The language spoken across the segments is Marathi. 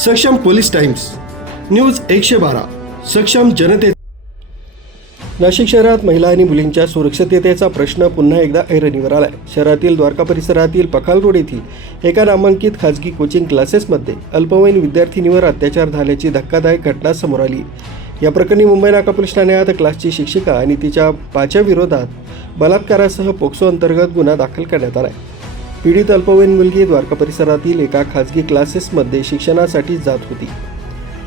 सक्षम पोलीस टाइम्स न्यूज 112 सक्षम जनते। नाशिक शहरात महिला आणि मुलींच्या सुरक्षिततेचा प्रश्न पुन्हा एकदा ऐरणीवर आलाय। शहरातील द्वारका परिसरातील पखाल रोड येथील एका नामांकित खाजगी कोचिंग क्लासेसमध्ये अल्पवयीन विद्यार्थिनीवर अत्याचार झाल्याची धक्कादायक घटना समोर आली। या प्रकरणी मुंबई नाका पोलीस ठाण्यात क्लासची शिक्षिका आणि तिच्या बाच्या विरोधात बलात्कारासह पोक्सो अंतर्गत गुन्हा दाखल करण्यात आला आहे। पीडित अल्पवयीन मुलगी द्वारका परिसरातील एका खाजगी क्लासेसमध्ये शिक्षणासाठी जात होती।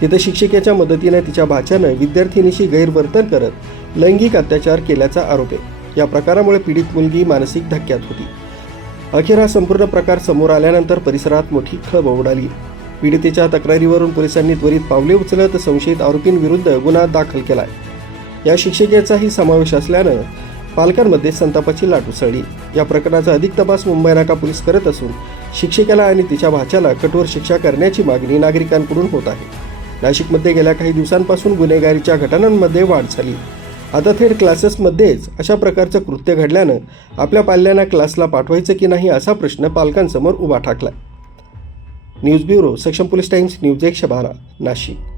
तिथे शिक्षिकेच्या मदतीने तिच्या भाच्यानं विद्यार्थिनीशी गैरवर्तन करत लैंगिक अत्याचार केल्याचा आरोप आहे। या प्रकारामुळे पीडित मुलगी मानसिक धक्क्यात होती। अखेर हा संपूर्ण प्रकार समोर आल्यानंतर परिसरात मोठी खळबळ उडाली। पीडितेच्या तक्रारीवरून पोलिसांनी त्वरित पावले उचलत संशयित आरोपींविरुद्ध गुन्हा दाखल केलाय। या शिक्षिकेचाही समावेश असल्यानं पालकांमध्ये संतापाची लाट उसळली। या प्रकरणाचा अधिक तपास मुंबई नाका पोलीस करत असून शिक्षिकेला आणि तिच्या भाच्याला कठोर शिक्षा करण्याची मागणी नागरिकांकडून होत आहे। नाशिकमध्ये गेल्या काही दिवसांपासून गुन्हेगारीच्या घटनांमध्ये वाढ झाली। आता थेट क्लासेसमध्येच अशा प्रकारचं कृत्य घडल्यानं आपल्या पाल्यांना क्लासला पाठवायचं की नाही असा प्रश्न पालकांसमोर उभा ठाकला। न्यूज ब्युरो, सक्षम पोलीस टाइम्स, न्यूज 112, नाशिक।